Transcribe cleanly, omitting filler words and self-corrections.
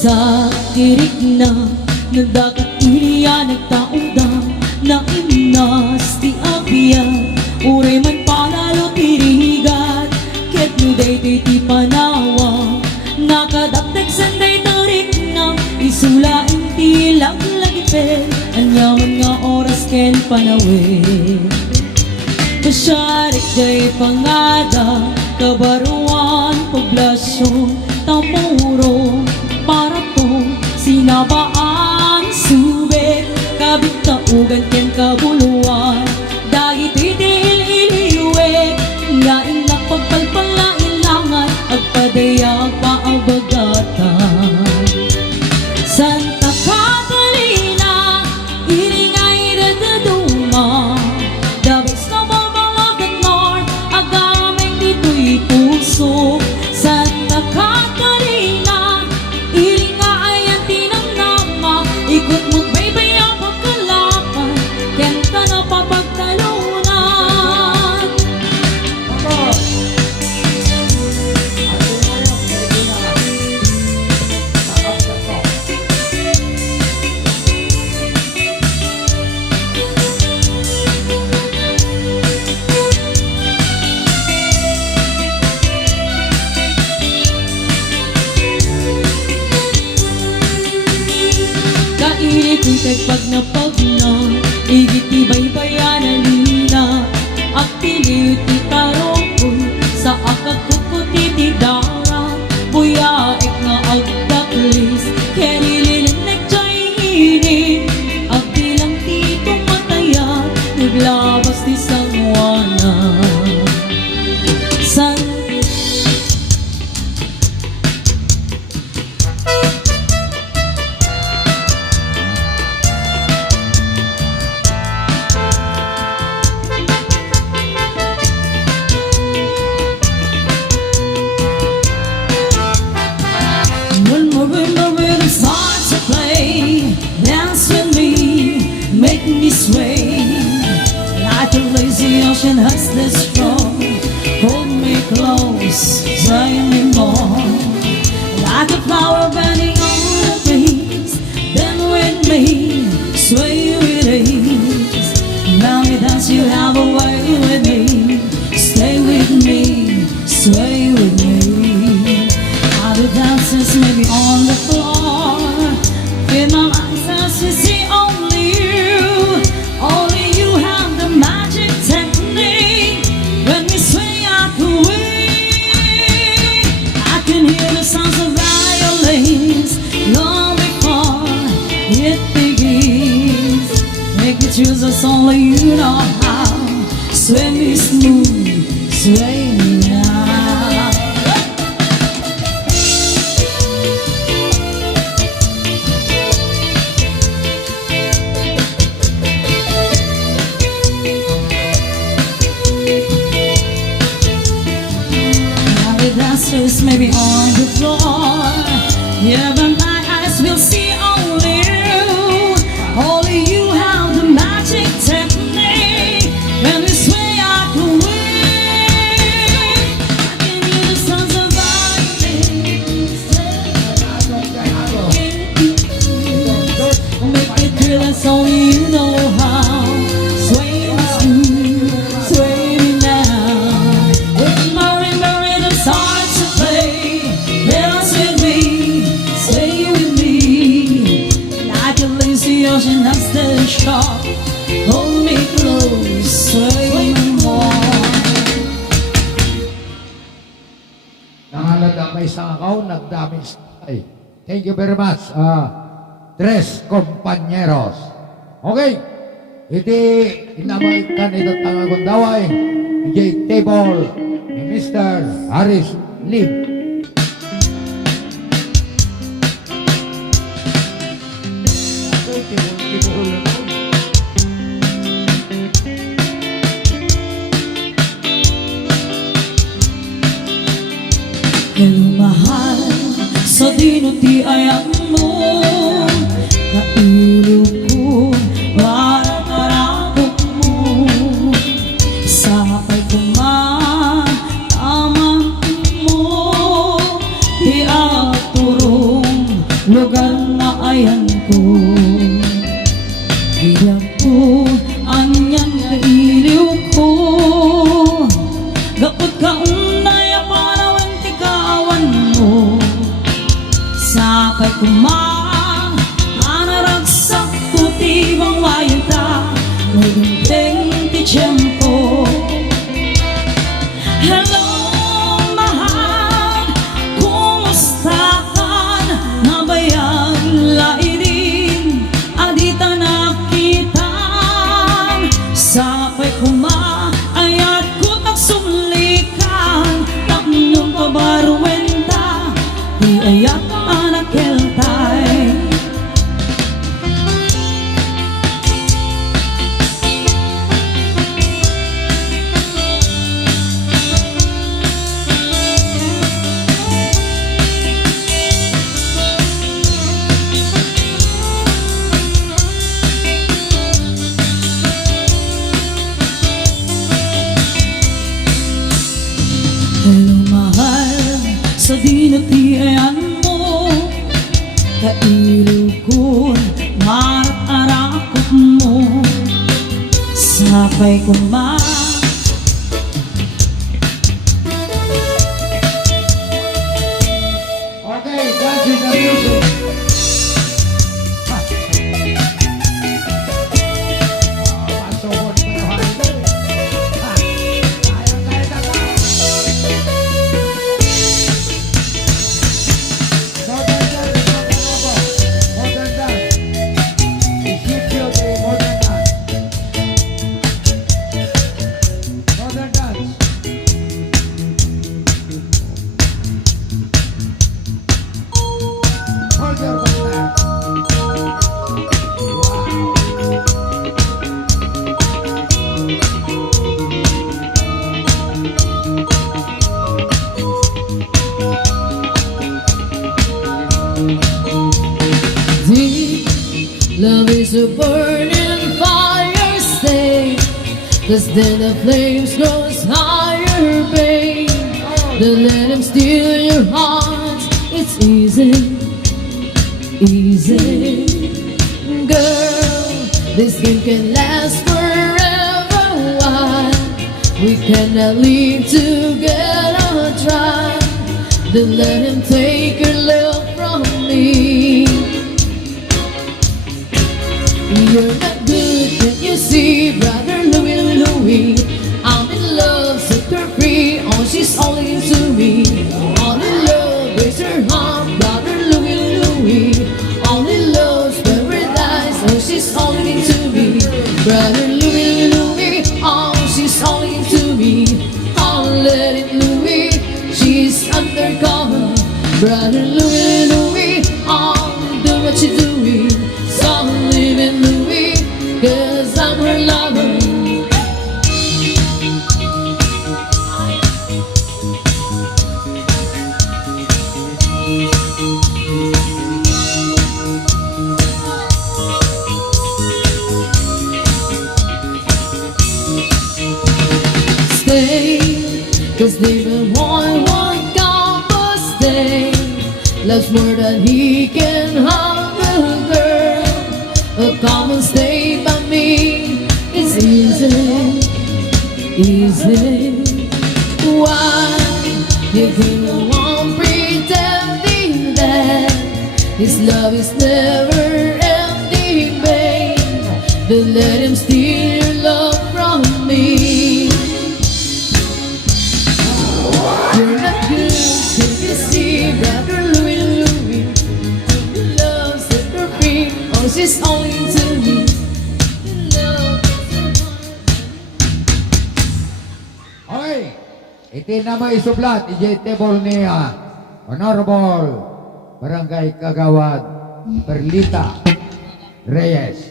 sa tirik na nagdakat iliya nagtaunda na imnas ti abiyan uray man panalo tirigat ket nuday ti panawa nakadapteg sanday tarik na isulain ti laglagipel anyaman nga oras ken panawin pasyarik day pangada kabaruan poblasyon tamuro para to sinabaan subek kabit taugan ken kabuluan dagit itil-iliwek nga inak pagpalpalailangan agpadayag paabagatan Santa Catalina iringay dadaduma dabis na babalagan nor agameng dito'y puso Santa Catalina iringay ang tinamnama ikot mo't baybay ang pagkalakan kenta na papagtalunan Kainit pag napagna igitibay-bayan alina at tiliwiti tarong sa akagkukot itidara buyaik na agdaklis kenililinig jay inip at bilang titong matayat naglabas di sangwana ocean has this strong hold me close, say me more like a flower bending on the breeze then with me, sway with ease now me dance you have a way with me stay with me, sway with me other dancers may be on the floor in my eyes as you see only you have the magic technique when we swing out the way I can hear the sounds of violins long before it begins make me choose us only you know how sway me smooth, sway me now dancers may be on the floor yeah but my eyes will see only you have the magic technique when we sway out the way I can hear the sounds of violins make it feel as only you know how sway me smooth, sway me now with my starts to play, dance with me, stay with me, like a lazy ocean has the shore, hold me close, sway me more. Nangalada may isang akaw, nagdaming ay. Thank you very much, tres compañeros. Okay, iti inamaitan ito tangagon daway, iti table, Mr. Harris Lim. Hello mahal, sa dinuti ayang mo nailog ko para tarapok mo sa pay kumain ilukon marat-arakot mo sapay kuma. Okay, that's it, the music. Pasokon pa yung haliday. Kaya na ba? Modern dance, modern dance. Isipyo de modern dance. Modern dance. Hold your button. Deep love is a burning fire, stay, 'cause then the flames grows higher, babe. Don't let him steal your heart, it's easy, easy. Girl, this game can last forever, why? We cannot leave together, try. Don't let him take your love from me. You're not good, can you see, brother Louie, Louie? I'm in love, set her free, oh she's only into me. All in love, raise her heart, brother Louie, Louie. All in love's paradise, oh she's only into me. Brother Louie, Louie, oh she's only into me. Oh let it Louie, she's undercover. Brother Louie, Louie, oh do what you're doing. So live in Louie, 'cause I'm her lover. Stay, 'cause David won't come, but stay. Loves more than he can handle, girl. Come and stay by me, it's easy, easy. Why you think I won't pretending that his love is never ending, babe? Don't let him steal your love from me. You're not good, can you see, brother Louie, Louie? Your love set her free, oh she's only to me. Okay, iti na maisublat, ijitable ni Honorable Barangay Kagawad Perlita Reyes.